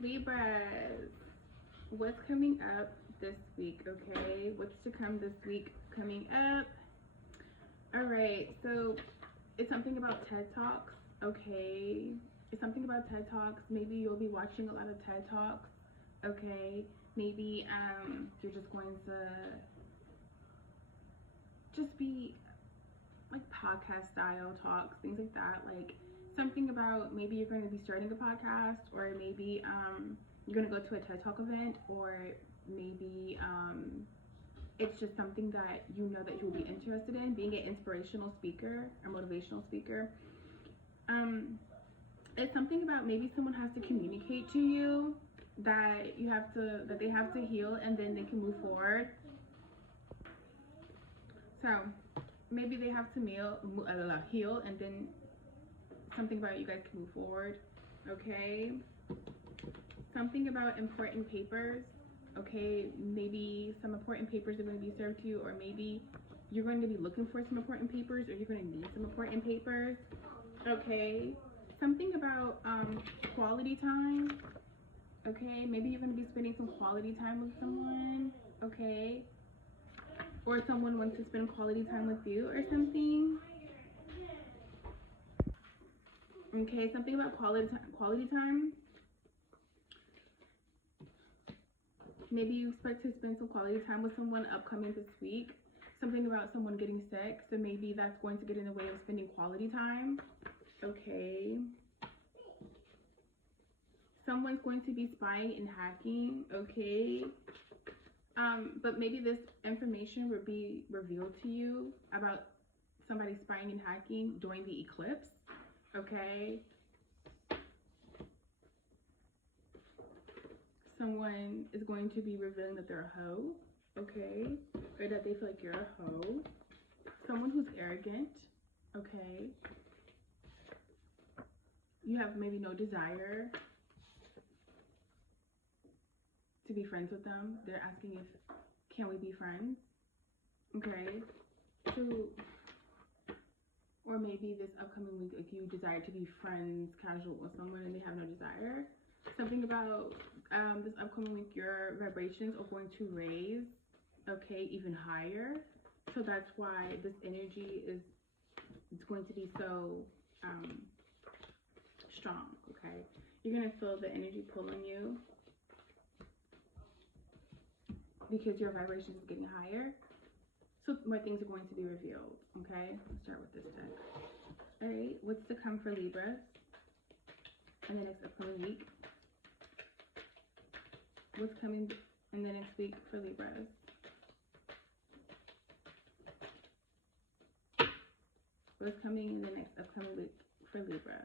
Libras, what's coming up this week, okay? What's to come this week coming up? All right, so it's something about TED Talks, okay? It's something about TED Talks. Maybe you'll be watching a lot of TED Talks, okay? Maybe you're just going to just be like podcast style talks, things like that. Like something about maybe you're going to be starting a podcast, or maybe you're going to go to a TED Talk event, or maybe it's just something that you know that you'll be interested in, being an inspirational speaker or motivational speaker. It's something about maybe someone has to communicate to you that they have to heal, and then they can move forward. So maybe they have to heal, and then something about you guys can move forward, okay? Something about important papers, okay? Maybe some important papers are going to be served to you, or maybe you're going to be looking for some important papers, or you're going to need some important papers, okay? Something about quality time, okay? Maybe you're going to be spending some quality time with someone, okay? Or someone wants to spend quality time with you or something. Okay, something about quality time. Maybe you expect to spend some quality time with someone upcoming this week. Something about someone getting sick, so maybe that's going to get in the way of spending quality time. Okay. Someone's going to be spying and hacking, okay? But maybe this information will be revealed to you about somebody spying and hacking during the eclipse, okay? Someone is going to be revealing that they're a hoe, okay? Or that they feel like you're a hoe. Someone who's arrogant, okay? You have maybe no desire to be friends with them. They're asking if, can we be friends? Okay. So, or maybe this upcoming week, if you desire to be friends, casual with someone, and they have no desire. Something about this upcoming week, your vibrations are going to raise, okay, even higher. So that's why this energy is going to be so strong, okay? You're going to feel the energy pulling you because your vibration is getting higher. So more things are going to be revealed, okay? Let's start with this deck. All right, what's to come for Libra in the next upcoming week? What's coming in the next week for Libras? What's coming in the next upcoming week for Libra?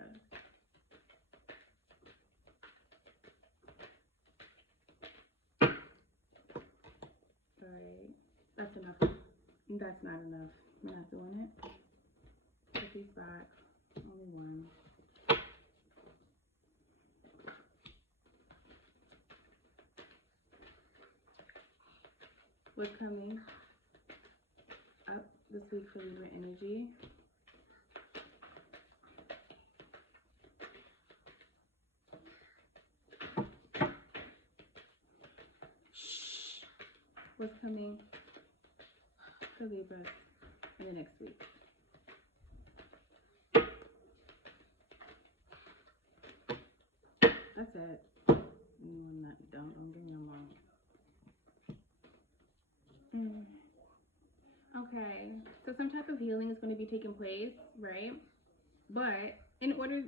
Alright, that's enough. That's not enough. We're not doing it. Put these back. Only one. What's coming up this week for Libra energy? Shh. What's coming for Libra in the next week? That's it. I'm not done. Don't give me a moment. Okay, so some type of healing is going to be taking place, right? But in order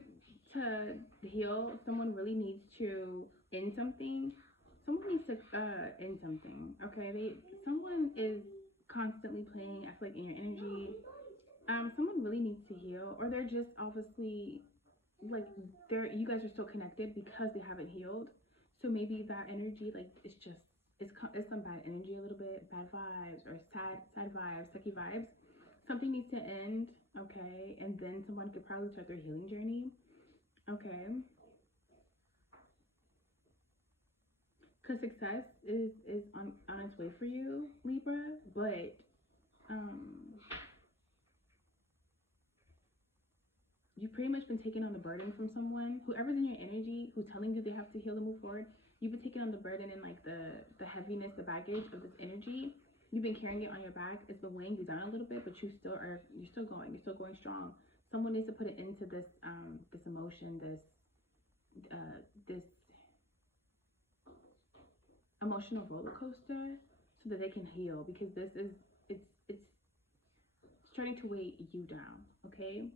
to heal, someone really needs to end something. Someone needs to end something, okay? Someone is constantly playing, I feel like, in your energy. Someone really needs to heal, or they're just obviously, like, you guys are still connected because they haven't healed. So maybe that energy, like, it's some bad energy a little bit, bad vibes, or sad vibes, sucky vibes. Something needs to end, okay? And then someone could probably start their healing journey, okay? Because success is on its way for you, Libra, but you've pretty much been taking on the burden from someone, whoever's in your energy, who's telling you they have to heal and move forward. You've been taking on the burden and like the heaviness, the baggage of this energy. You've been carrying it on your back. It's been weighing you down a little bit, but you're still going strong. Someone needs to put it into this this emotion, this emotional roller coaster, so that they can heal, because this is it's starting to weigh you down. Okay.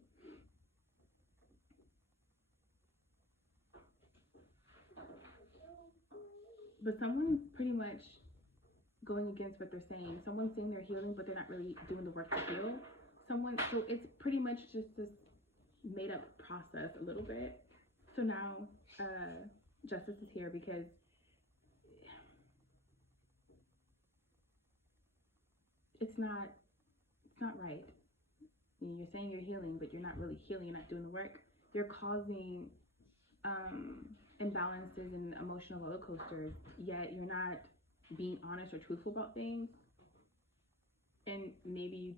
But someone's pretty much going against what they're saying. Someone's saying they're healing, but they're not really doing the work to heal. So it's pretty much just this made up process a little bit. So now, justice is here because it's not right. You're saying you're healing, but you're not really healing. You're not doing the work. You're causing imbalances and emotional roller coasters, yet you're not being honest or truthful about things. And maybe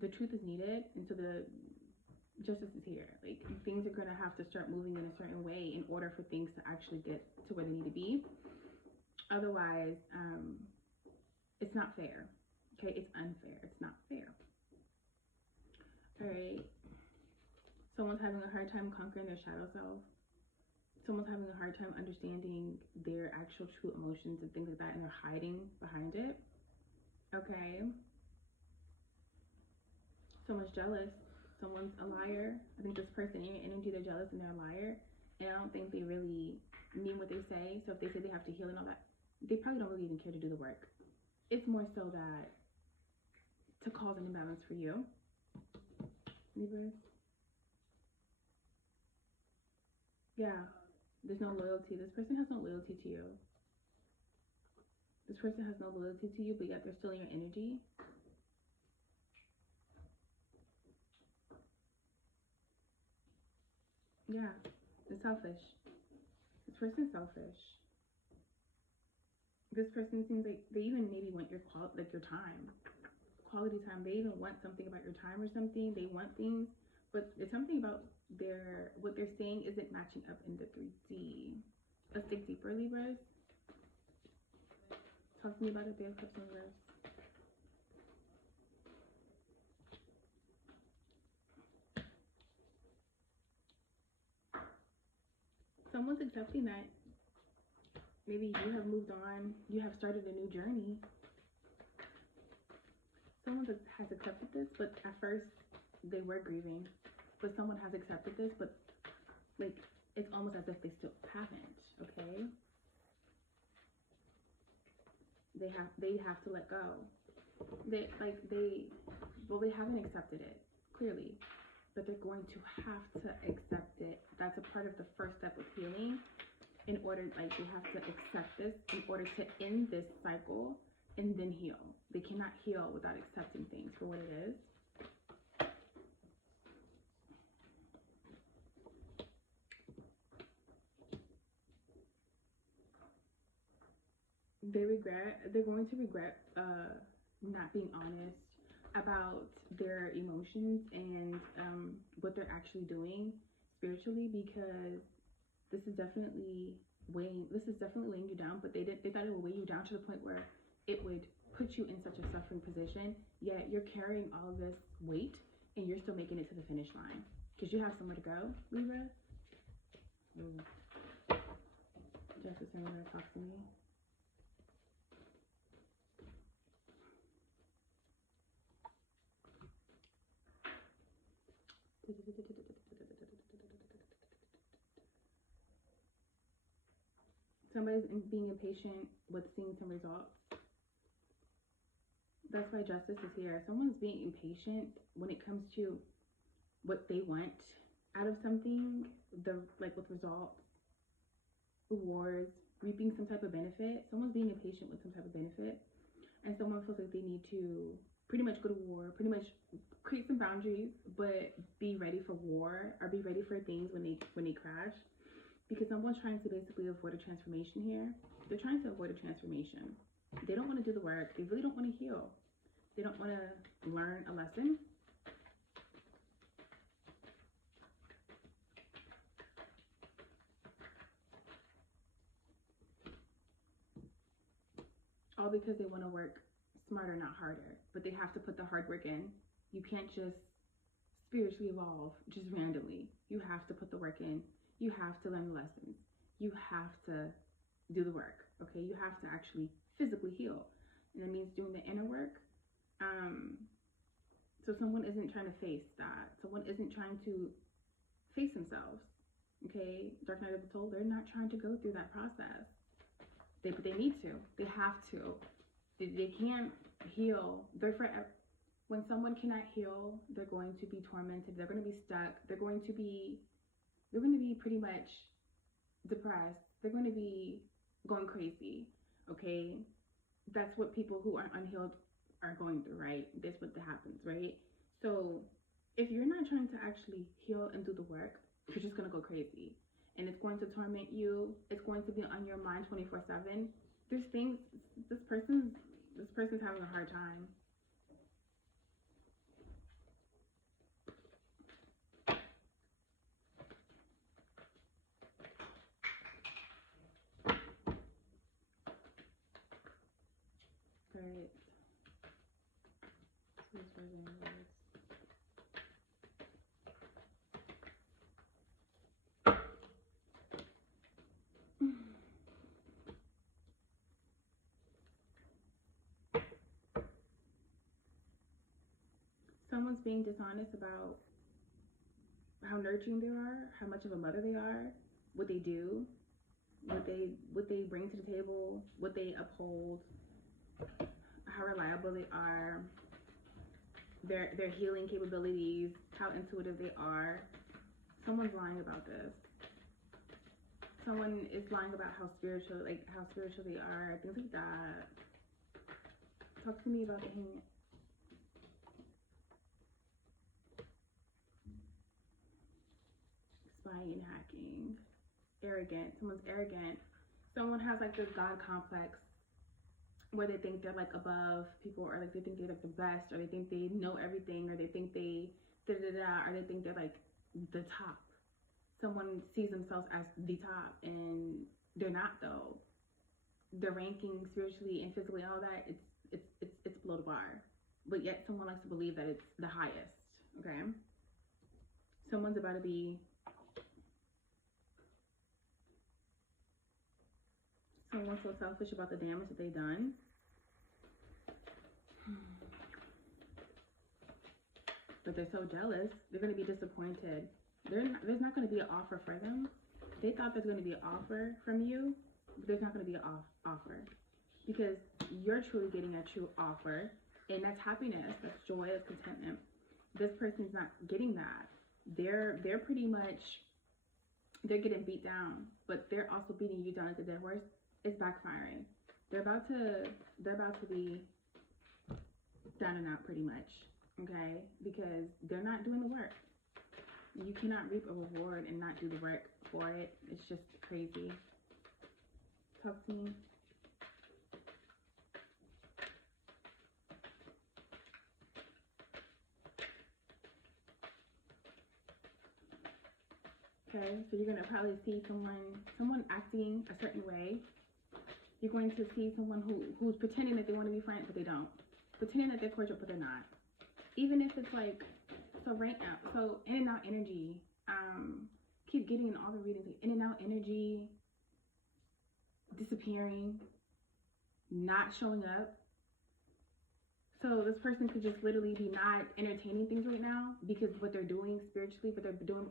the truth is needed, and so the justice is here. Like, things are gonna have to start moving in a certain way in order for things to actually get to where they need to be. Otherwise, it's not fair. Okay, it's unfair. It's not fair. All right. Someone's having a hard time conquering their shadow self. Someone's having a hard time understanding their actual true emotions and things like that, and they're hiding behind it. Okay. Someone's jealous. Someone's a liar. I think this person in your energy, they're jealous and they're a liar. And I don't think they really mean what they say. So if they say they have to heal and all that, they probably don't really even care to do the work. It's more so that to cause an imbalance for you. Libra. Yeah. There's no loyalty. This person has no loyalty to you. This person has no loyalty to you, but yet they're still in your energy. Yeah, they're selfish. This person's selfish. This person seems like they even maybe want your time, quality time. They even want something about your time or something. They want things, but it's something about what they're saying isn't matching up in the 3D. Let's dig deeper, Libras. Talk to me about it. They have cups on reverse. Someone's accepting that maybe you have moved on. You have started a new journey. Someone has accepted this, but at first they were grieving. But someone has accepted this, but like it's almost as if they still haven't. Okay. They have to let go. They haven't accepted it clearly, but they're going to have to accept it. That's a part of the first step of healing. In order, like, they have to accept this in order to end this cycle and then heal. They cannot heal without accepting things for what it is. They're going to regret not being honest about their emotions and what they're actually doing spiritually, because this is definitely weighing you down. But they thought it would weigh you down to the point where it would put you in such a suffering position, yet you're carrying all of this weight and you're still making it to the finish line because you have somewhere to go, Libra. Justice, anyone that talks to me. Somebody's being impatient with seeing some results. That's why justice is here. Someone's being impatient when it comes to what they want out of something, like with results, rewards, reaping some type of benefit. Someone's being impatient with some type of benefit, and someone feels like they need to pretty much go to war, pretty much create some boundaries, but be ready for war or be ready for things when they crash. Because someone's trying to basically avoid a transformation here. They're trying to avoid a transformation. They don't want to do the work. They really don't want to heal. They don't want to learn a lesson. because they want to work smarter, not harder, but they have to put the hard work in. You can't just spiritually evolve just randomly. You have to put the work in. You have to learn the lessons. You have to do the work. Okay, you have to actually physically heal, and that means doing the inner work. So someone isn't trying to face that. Someone isn't trying to face themselves. Okay, Dark Night of the Soul, they're not trying to go through that process. But they need to. They have to. They can't heal. They're forever. When someone cannot heal, they're going to be tormented. They're going to be stuck. They're going to be pretty much depressed. They're going to be going crazy. Okay, that's what people who are unhealed are going through, right? That's what happens, right? So if you're not trying to actually heal and do the work, you're just gonna go crazy, and it's going to torment you. It's going to be on your mind 24/7. There's things. This person's having a hard time. Right. Someone's being dishonest about how nurturing they are, how much of a mother they are, what they do, what they bring to the table, what they uphold, how reliable they are, their healing capabilities, how intuitive they are. Someone's lying about this. Someone is lying about how spiritual they are, things like that. Talk to me about the Hangman. Spying, hacking, arrogant. Someone's arrogant. Someone has like this God complex where they think they're like above people, or like they think they're like the best, or they think they know everything, or they think they or they think they're like the top. Someone sees themselves as the top, and they're not though. Their ranking spiritually and physically and all that, it's below the bar. But yet someone likes to believe that it's the highest. Okay? Someone's about to be someone's so selfish about the damage that they've done. But they're so jealous, they're going to be disappointed. There's not going to be an offer for them. They thought there's going to be an offer from you, but there's not going to be an offer. Because you're truly getting a true offer, and that's happiness, that's joy, that's contentment. This person's not getting that. They're pretty much, they're getting beat down, but they're also beating you down like a dead horse. It's backfiring. They're about to be down and out pretty much, okay? Because they're not doing the work. You cannot reap a reward and not do the work for it. It's just crazy. Talk to me. Okay, so you're gonna probably see someone acting a certain way. You're going to see someone who's pretending that they want to be friends, but they don't. Pretending that they're cordial, but they're not. Even if it's like, so right now, so in and out energy, keep getting in all the readings, like in and out energy, disappearing, not showing up. So this person could just literally be not entertaining things right now because what they're doing spiritually, what they're doing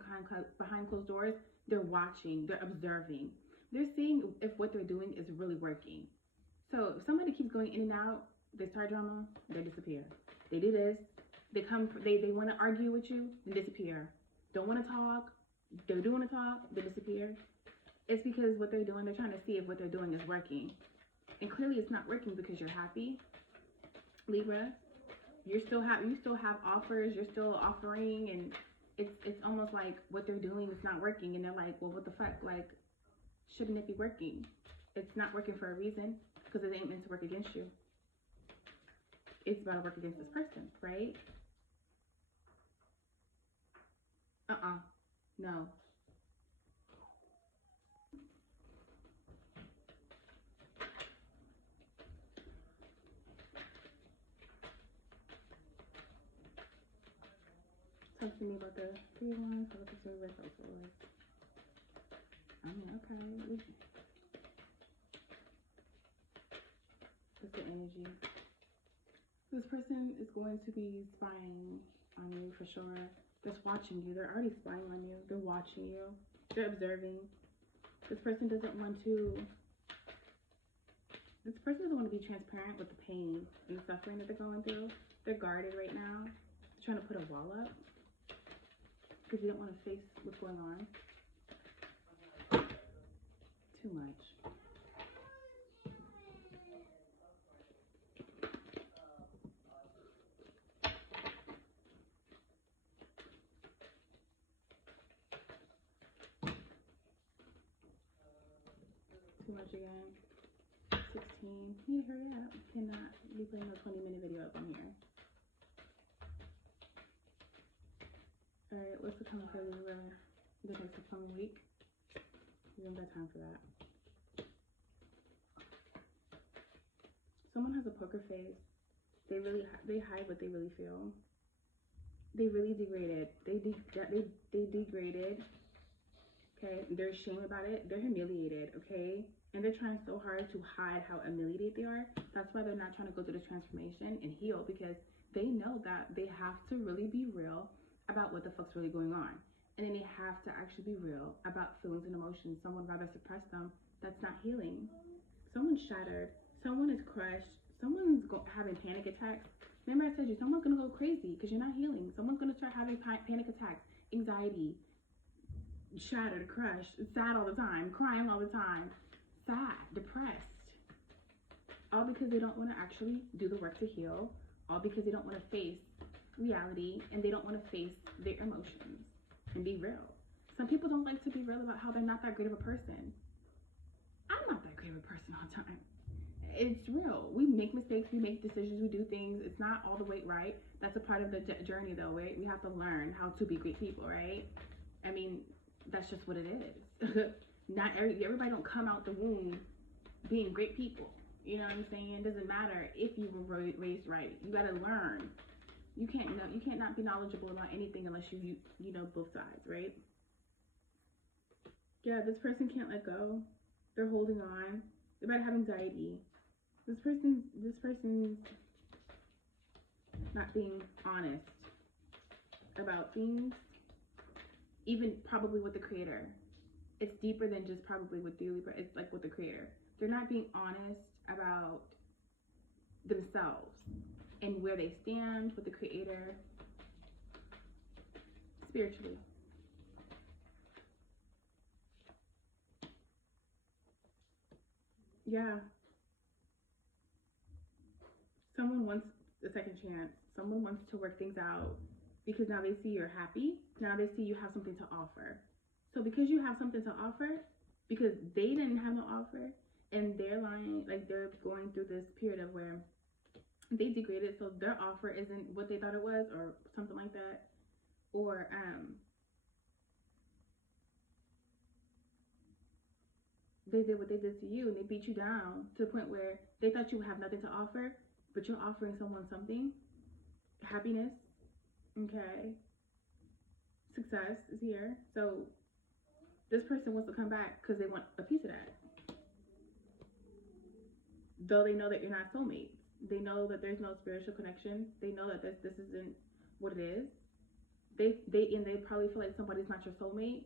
behind closed doors, they're watching, they're observing. They're seeing if what they're doing is really working. So if somebody keeps going in and out, they start drama, they disappear. They do this, they want to argue with you, they disappear. Don't want to talk, they do want to talk, they disappear. It's because what they're doing, they're trying to see if what they're doing is working. And clearly it's not working because you're happy. Libra, you still have offers, you're still offering, and it's almost like what they're doing is not working, and they're like, well, what the fuck, like, shouldn't it be working? It's not working for a reason, because it ain't meant to work against you. It's about to work against this person, right? No. Talk to me about the 3 ones. So look at your reverse also. Like, I mean, okay. What's the energy? This person is going to be spying on you for sure. Just watching you. They're already spying on you. They're watching you. They're observing. This person doesn't want to. This person doesn't want to be transparent with the pain and the suffering that they're going through. They're guarded right now. They're trying to put a wall up because they don't want to face what's going on. Too much. Too much again. 16. You hurry up. Cannot be playing a 20-minute video up on here. Alright, what's the coming for Libra the next upcoming week? We don't got time for that. Someone has a poker face. They hide what they really feel. They really degraded. They degraded. Okay, they're ashamed about it. They're humiliated. Okay, and they're trying so hard to hide how humiliated they are. That's why they're not trying to go through the transformation and heal, because they know that they have to really be real about what the fuck's really going on, and then they have to actually be real about feelings and emotions. Someone rather suppress them. That's not healing. Someone's shattered. Someone is crushed. Someone's having panic attacks. Remember I told you, someone's gonna go crazy because you're not healing. Someone's gonna start having panic attacks, anxiety, shattered, crushed, sad all the time, crying all the time, sad, depressed. All because they don't want to actually do the work to heal. All because they don't want to face reality, and they don't want to face their emotions and be real. Some people don't like to be real about how they're not that great of a person. I'm not that great of a person all the time. It's real. We make mistakes, we make decisions, we do things. It's not all the way right. That's a part of the journey though, right? We have to learn how to be great people, right? I mean, that's just what it is. Not everybody don't come out the womb being great people. You know what I'm saying? It doesn't matter if you were raised right. You gotta learn. You can't not be knowledgeable about anything unless you know both sides, right? Yeah, this person can't let go. They're holding on. They might have anxiety. This person's not being honest about things, even probably with the creator. It's deeper than just probably with the Libra. It's like with the creator. They're not being honest about themselves and where they stand with the creator spiritually. Yeah. Someone wants a second chance. Someone wants to work things out because now they see you're happy. Now they see you have something to offer. So because you have something to offer, because they didn't have no offer, and they're lying, like they're going through this period of where they degraded, so their offer isn't what they thought it was, or something like that, or they did what they did to you, and they beat you down to the point where they thought you would have nothing to offer, but you're offering someone something. Happiness, okay, success is here. So this person wants to come back because they want a piece of that, though they know that you're not soulmates. They know that there's no spiritual connection. They know that this isn't what it is. They probably feel like somebody's not your soulmate.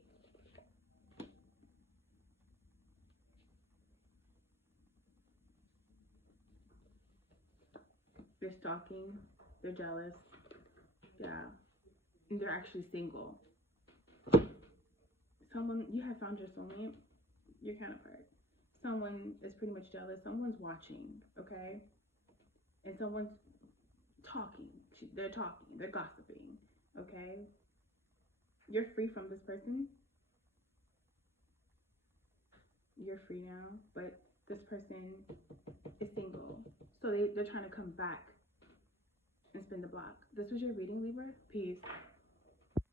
They're stalking. They're jealous. Yeah, and they're actually single. Someone, you have found your soulmate, your counterpart. Someone is pretty much jealous. Someone's watching, okay, and someone's talking. They're talking. They're gossiping, okay. You're free from this person. You're free now, but this person is single, so they're trying to come back and spin the block. This was your reading, Libra. Peace.